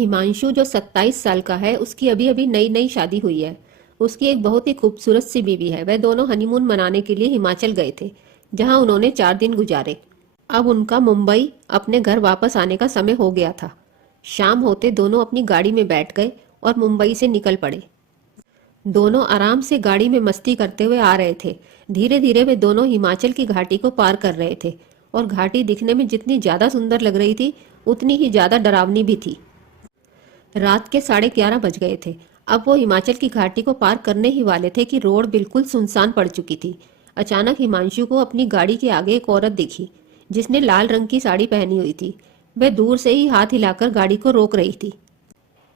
हिमांशु जो 27 साल का है, उसकी अभी अभी नई नई शादी हुई है। उसकी एक बहुत ही खूबसूरत सी बीवी है। वह दोनों हनीमून मनाने के लिए हिमाचल गए थे, जहां उन्होंने 4 दिन गुजारे। अब उनका मुंबई अपने घर वापस आने का समय हो गया था। शाम होते दोनों अपनी गाड़ी में बैठ गए और मुंबई से निकल पड़े। दोनों आराम से गाड़ी में मस्ती करते हुए आ रहे थे। धीरे धीरे वे दोनों हिमाचल की घाटी को पार कर रहे थे, और घाटी दिखने में जितनी ज्यादा सुंदर लग रही थी, उतनी ही ज्यादा डरावनी भी थी। रात के 11:30 बज गए थे। अब वो हिमाचल की घाटी को पार करने ही वाले थे कि रोड बिल्कुल सुनसान पड़ चुकी थी। अचानक हिमांशु को अपनी गाड़ी के आगे एक औरत दिखी, जिसने लाल रंग की साड़ी पहनी हुई थी। वह दूर से ही हाथ हिलाकर गाड़ी को रोक रही थी।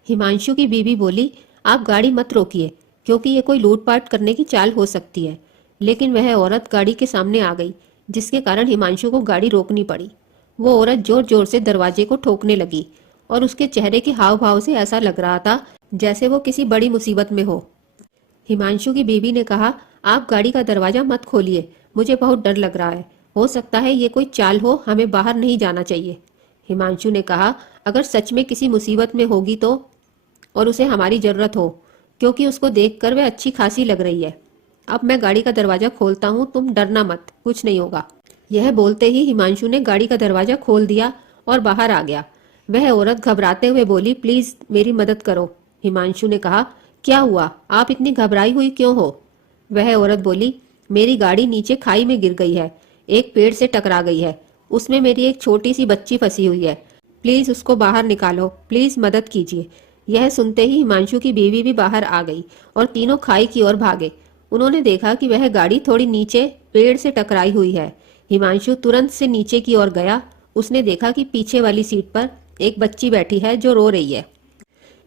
हिमांशु की बीवी बोली, आप गाड़ी मत रोकिए, क्योंकि ये कोई लूटपाट करने की चाल हो सकती है। लेकिन वह औरत गाड़ी के सामने आ गई, जिसके कारण हिमांशु को गाड़ी रोकनी पड़ी। वो औरत जोर जोर से दरवाजे को ठोकने लगी, और उसके चेहरे के हाव भाव से ऐसा लग रहा था जैसे वो किसी बड़ी मुसीबत में हो। हिमांशु की बीवी ने कहा, आप गाड़ी का दरवाजा मत खोलिए, मुझे बहुत डर लग रहा है। हो सकता है ये कोई चाल हो, हमें बाहर नहीं जाना चाहिए। हिमांशु ने कहा, अगर सच में किसी मुसीबत में होगी तो, और उसे हमारी जरूरत हो, क्योंकि उसको देखकर वह अच्छी खासी लग रही है। अब मैं गाड़ी का दरवाजा खोलता हूँ, तुम डरना मत, कुछ नहीं होगा। यह बोलते ही हिमांशु ने गाड़ी का दरवाजा खोल दिया और बाहर आ गया। वह औरत घबराते हुए बोली, प्लीज मेरी मदद करो। हिमांशु ने कहा, क्या हुआ, आप इतनी घबराई हुई क्यों हो? वह औरत बोली, मेरी गाड़ी नीचे खाई में गिर गई है, एक पेड़ से टकरा गई है, उसमें मेरी एक छोटी सी बच्ची फंसी हुई है, प्लीज उसको बाहर निकालो, प्लीज मदद कीजिए। यह सुनते ही हिमांशु की बीवी भी बाहर आ गई और तीनों खाई की ओर भागे। उन्होंने देखा कि वह गाड़ी थोड़ी नीचे पेड़ से टकराई हुई है। हिमांशु तुरंत से नीचे की ओर गया। उसने देखा कि पीछे वाली सीट पर एक बच्ची बैठी है जो रो रही है।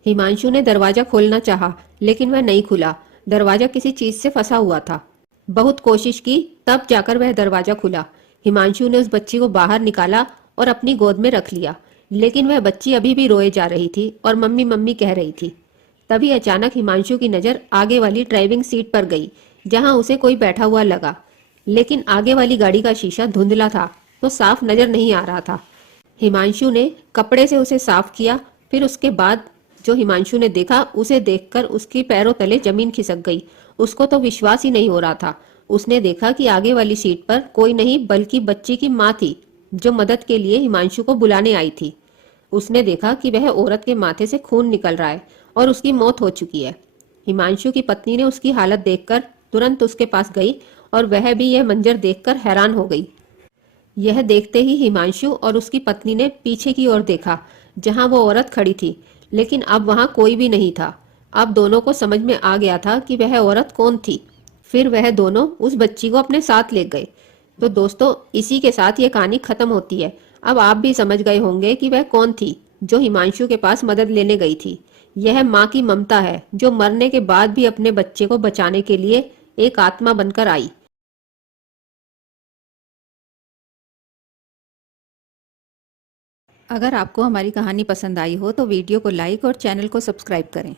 हिमांशु ने दरवाजा खोलना चाहा, लेकिन वह नहीं खुला। दरवाजा किसी चीज से फंसा हुआ था। बहुत कोशिश की, तब जाकर वह दरवाजा खुला। हिमांशु ने उस बच्ची को बाहर निकाला और अपनी गोद में रख लिया, लेकिन वह बच्ची अभी भी रोए जा रही थी और मम्मी मम्मी कह रही थी। तभी अचानक हिमांशु की नजर आगे वाली ड्राइविंग सीट पर गई, जहां उसे कोई बैठा हुआ लगा। लेकिन आगे वाली गाड़ी का शीशा धुंधला था, तो साफ नजर नहीं आ रहा था। हिमांशु ने कपड़े से उसे साफ किया। फिर उसके बाद जो हिमांशु ने देखा, उसे देखकर उसके पैरों तले जमीन खिसक गई। उसको तो विश्वास ही नहीं हो रहा था। उसने देखा कि आगे वाली सीट पर कोई नहीं बल्कि बच्ची की माँ थी, जो मदद के लिए हिमांशु को बुलाने आई थी। उसने देखा कि वह औरत के माथे से खून निकल रहा है और उसकी मौत हो चुकी है। हिमांशु की पत्नी ने उसकी हालत देखकर तुरंत उसके पास गई, और वह भी यह मंजर देखकर हैरान हो गई। यह देखते ही हिमांशु और उसकी पत्नी ने पीछे की ओर देखा, जहां वो औरत खड़ी थी, लेकिन अब वहां कोई भी नहीं था। अब दोनों को समझ में आ गया था कि वह औरत कौन थी। फिर वह दोनों उस बच्ची को अपने साथ ले गए। तो दोस्तों, इसी के साथ ये कहानी खत्म होती है। अब आप भी समझ गए होंगे कि वह कौन थी जो हिमांशु के पास मदद लेने गई थी। यह माँ की ममता है, जो मरने के बाद भी अपने बच्चे को बचाने के लिए एक आत्मा बनकर आई। अगर आपको हमारी कहानी पसंद आई हो तो वीडियो को लाइक और चैनल को सब्सक्राइब करें।